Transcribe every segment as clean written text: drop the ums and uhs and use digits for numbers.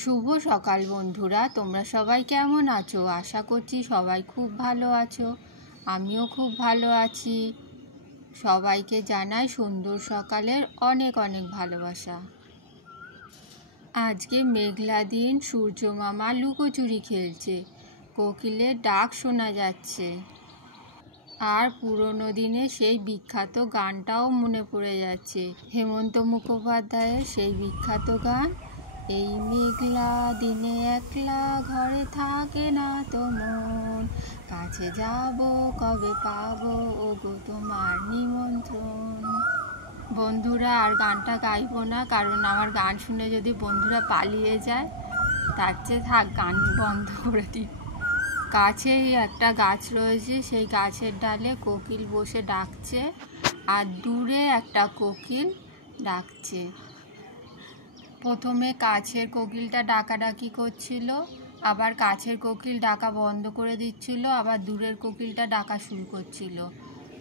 শুভ সকাল বন্ধুরা, তোমরা সবাই কেমন আছো? আশা করছি সবাই খুব ভালো আছো। আমিও খুব ভালো আছি। সবাইকে জানাই সুন্দর সকালের অনেক অনেক ভালোবাসা। আজকে মেঘলা দিন, সূর্য মামা লুকোচুরি খেলছে, কোকিলের ডাক শোনা যাচ্ছে, আর পুরনো দিনে সেই বিখ্যাত গানটাও মনে পড়ে যাচ্ছে, হেমন্ত মুখোপাধ্যায়ের সেই বিখ্যাত গান, এই মেঘলা দিনে একলা ঘরে থাকে না তো মন, কাছে যাব কবে পাবো ওগো তোমার নিমন্ত্রণ। বন্ধুরা, আর গানটা গাইবো না, কারণ আমার গান শুনে যদি বন্ধুরা পালিয়ে যায় তার চেয়ে থাক, গান বন্ধ করে দিই। কাছেই একটা গাছ রয়েছে, সেই গাছের ডালে কোকিল বসে ডাকছে, আর দূরে একটা কোকিল ডাকছে। প্রথমে কাছের কোকিলটা ডাকাডাকি করছিল, আবার কাছের কোকিল ডাকা বন্ধ করে দিচ্ছিল, আবার দূরের কোকিলটা ডাকা শুরু করছিল,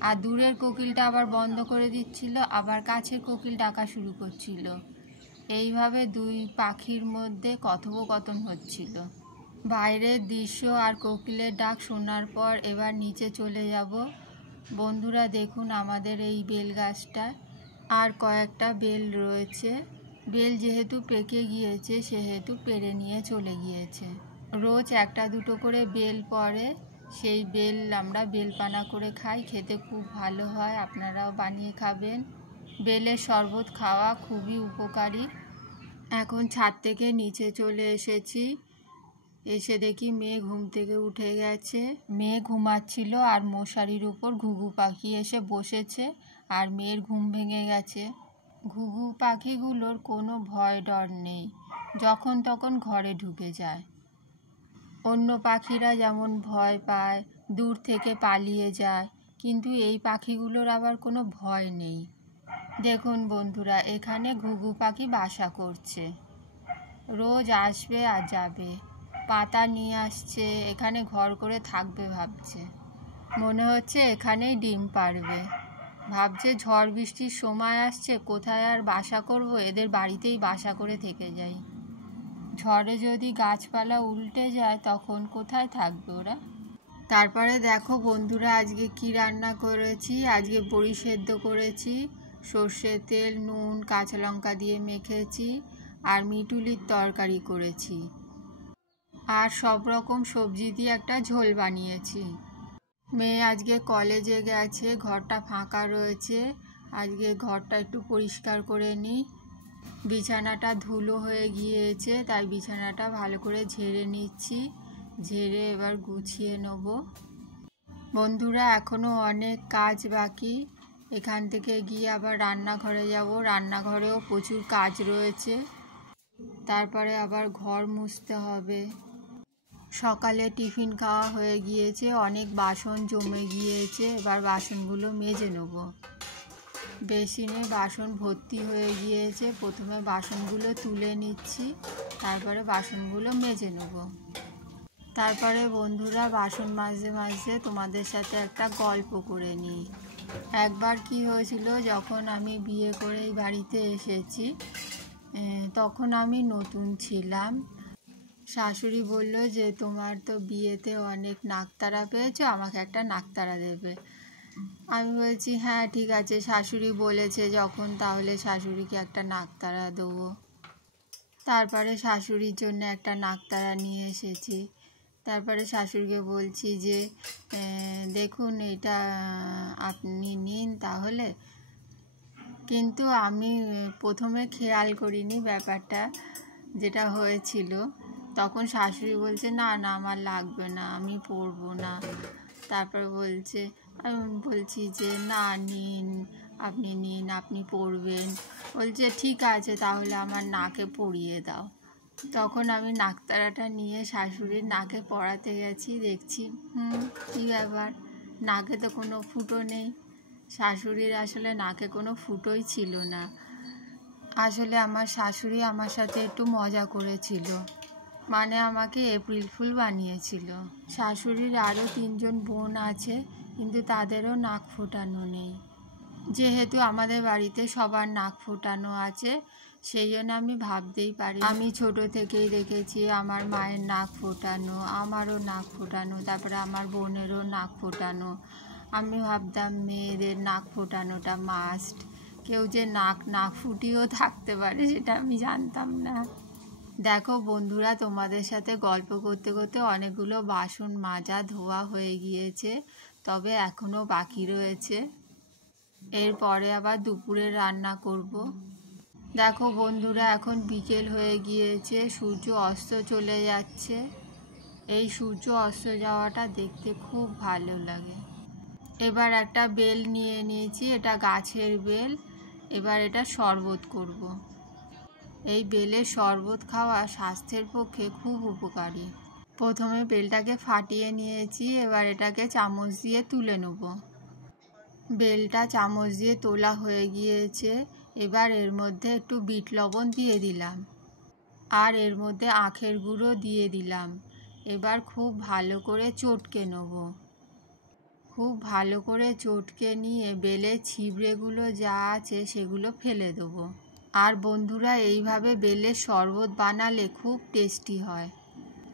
আর দূরের কোকিলটা আবার বন্ধ করে দিচ্ছিল, আবার কাছের কোকিল ডাকা শুরু করছিল। এইভাবে দুই পাখির মধ্যে কথোপকথন হচ্ছিল। বাইরের দৃশ্য আর কোকিলের ডাক শোনার পর এবার নিচে চলে যাব। বন্ধুরা দেখুন, আমাদের এই বেল গাছটা আর কয়েকটা বেল রয়েছে। বেল যেহেতু পেকে গিয়েছে সেহেতু পেড়ে নিয়ে চলে গিয়েছে। রোজ একটা দুটো করে বেল পড়ে, সেই বেল আমরা বেলপানা করে খাই, খেতে খুব ভালো হয়, আপনারাও বানিয়ে খাবেন। বেলের শরবত খাওয়া খুবই উপকারী। এখন ছাদ থেকে নিচে চলে এসেছি, এসে দেখি মেয়ে ঘুম থেকে উঠে গেছে। মেয়ে ঘুমাচ্ছিল আর মশারির উপর ঘুঘু পাখি এসে বসেছে, আর মেয়ের ঘুম ভেঙে গেছে। ঘুঘু পাখিগুলোর কোনো ভয় ডর নেই, যখন তখন ঘরে ঢুকে যায়। অন্য পাখিরা যেমন ভয় পায়, দূর থেকে পালিয়ে যায়, কিন্তু এই পাখিগুলোর আবার কোনো ভয় নেই। দেখুন বন্ধুরা, এখানে ঘুঘু পাখি বাসা করছে, রোজ আসবে আর যাবে, পাতা নিয়ে আসছে, এখানে ঘর করে থাকবে ভাবছে। মনে হচ্ছে এখানেই ডিম পাড়বে। ভাবছে ঝড় বৃষ্টির সময় আসছে, কোথায় আর বাসা করব, এদের বাড়িতেই বাসা করে থেকে যাই। ঝড়ে যদি গাছপালা উল্টে যায় তখন কোথায় থাকবে ওরা? তারপরে দেখো বন্ধুরা, আজকে কি রান্না করেছি। আজকে বড়ি সেদ্ধ করেছি, সর্ষের তেল, নুন, কাঁচা লঙ্কা দিয়ে মেখেছি, আর মিটুলির তরকারি করেছি, আর সব রকম সবজি দিয়ে একটা ঝোল বানিয়েছি। মেয়ে আজকে কলেজে গেছে, ঘরটা ফাঁকা রয়েছে, আজকে ঘরটা একটু পরিষ্কার করে নিই। বিছানাটা ধুলো হয়ে গিয়েছে, তাই বিছানাটা ভালো করে ঝেড়ে নিচ্ছি, ঝেড়ে এবার গুছিয়ে নেব। বন্ধুরা, এখনও অনেক কাজ বাকি। এখান থেকে গিয়ে আবার রান্নাঘরে যাব, রান্নাঘরেও প্রচুর কাজ রয়েছে। তারপরে আবার ঘর মুছতে হবে। সকালে টিফিন খাওয়া হয়ে গিয়েছে, অনেক বাসন জমে গিয়েছে, এবার বাসনগুলো মেজে নেব। বেসিনে বাসন ভর্তি হয়ে গিয়েছে, প্রথমে বাসনগুলো তুলে নিচ্ছি, তারপরে বাসনগুলো মেজে নেব। তারপরে বন্ধুরা, বাসন মাজতে মাজতে তোমাদের সাথে একটা গল্প করে নিই। একবার কি হয়েছিল, যখন আমি বিয়ে করে এই বাড়িতে এসেছি, তখন আমি নতুন ছিলাম। শাশুড়ি বলল যে তোমার তো বিয়েতে অনেক নাকতারা পেয়েছো, আমাকে একটা নাকতারা দেবে। আমি বলছি হ্যাঁ ঠিক আছে, শাশুড়ি বলেছে যখন, তাহলে শাশুড়িকে একটা নাকতারা দেবো। তারপরে শাশুড়ির জন্য একটা নাকতারা নিয়ে এসেছি। তারপরে শাশুড়িকে বলছি যে দেখুন এটা আপনি নিন তাহলে। কিন্তু আমি প্রথমে খেয়াল করিনি ব্যাপারটা যেটা হয়েছিল। তখন শাশুড়ি বলছে না না আমার লাগবে না, আমি পরবো না। তারপর বলছে, আমি বলছি যে না নিন, আপনি নিন, আপনি পরবেন। বলছে ঠিক আছে তাহলে আমার নাকে পরিয়ে দাও। তখন আমি নাকতারাটা নিয়ে শাশুড়ির নাকে পরাতে গেছি, দেখছি কী ব্যাপার, নাকে তো কোনো ফুটো নেই। শাশুড়ির আসলে নাকে কোনো ফুটোই ছিল না। আসলে আমার শাশুড়ি আমার সাথে একটু মজা করেছিল, মানে আমাকে এপ্রিল ফুল বানিয়েছিল। শাশুড়ির আরও 3 জন বোন আছে, কিন্তু তাদেরও নাক ফোটানো নেই। যেহেতু আমাদের বাড়িতে সবার নাক ফোটানো আছে, সেই জন্য আমি ভাবতেই পারি। আমি ছোট থেকেই দেখেছি আমার মায়ের নাক ফোটানো, আমারও নাক ফোটানো, তারপরে আমার বোনেরও নাক ফোটানো। আমি ভাবতাম মেয়েদের নাক ফোটানোটা মাস্ট, কেউ যে নাক ফুটিয়েও থাকতে পারে সেটা আমি জানতাম না। দেখো বন্ধুরা, তোমাদের সাথে গল্প করতে করতে অনেকগুলো বাসন মাজা ধোয়া হয়ে গিয়েছে, তবে এখনও বাকি রয়েছে। এরপরে আবার দুপুরে রান্না করব। দেখো বন্ধুরা, এখন বিকেল হয়ে গিয়েছে, সূর্য অস্ত চলে যাচ্ছে। এই সূর্য অস্ত যাওয়াটা দেখতে খুব ভালো লাগে। এবার একটা বেল নিয়ে নিয়েছি, এটা গাছের বেল। এবার এটা শরবত করব। এই বেলের শরবত খাওয়া স্বাস্থ্যের পক্ষে খুব উপকারী। প্রথমে বেলটাকে ফাটিয়ে নিয়েছি, এবার এটাকে চামচ দিয়ে তুলে নেব। বেলটা চামচ দিয়ে তোলা হয়ে গিয়েছে। এবার এর মধ্যে একটু বিট লবণ দিয়ে দিলাম, আর এর মধ্যে আখের গুঁড়ো দিয়ে দিলাম। এবার খুব ভালো করে চটকে নেব। খুব ভালো করে চটকে নিয়ে বেলের ছিবড়েগুলো যা আছে সেগুলো ফেলে দেবো। আর বন্ধুরা, এইভাবে বেলের শরবত বানালে খুব টেস্টি হয়।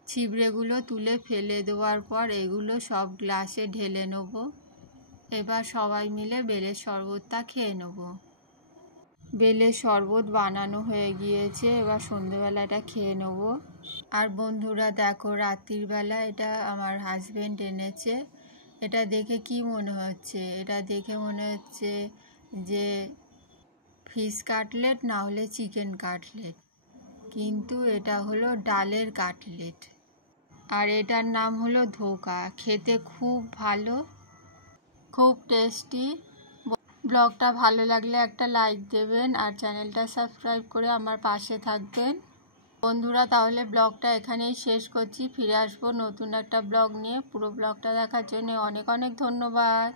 ছিবড়েগুলো তুলে ফেলে দেওয়ার পর এগুলো সব গ্লাসে ঢেলে নেব। এবার সবাই মিলে বেলের শরবতটা খেয়ে নেব। বেলের শরবত বানানো হয়ে গিয়েছে, এবার সন্ধেবেলা এটা খেয়ে নেব। আর বন্ধুরা দেখো, রাত্রির বেলা এটা আমার হাজবেন্ড এনেছে। এটা দেখে কি মনে হচ্ছে? এটা দেখে মনে হচ্ছে যে ফিশ কাটলেট না হলে চিকেন কাটলেট, কিন্তু এটা হলো ডালের কাটলেট। আর এটার নাম হলো ধোকা। খেতে খুব ভালো, খুব টেস্টি। ব্লগটা ভালো লাগলে একটা লাইক দেবেন আর চ্যানেলটা সাবস্ক্রাইব করে আমার পাশে থাকবেন। বন্ধুরা, তাহলে ব্লগটা এখানেই শেষ করছি। ফিরে আসবো নতুন একটা ব্লগ নিয়ে। পুরো ব্লগটা দেখার জন্য অনেক অনেক ধন্যবাদ।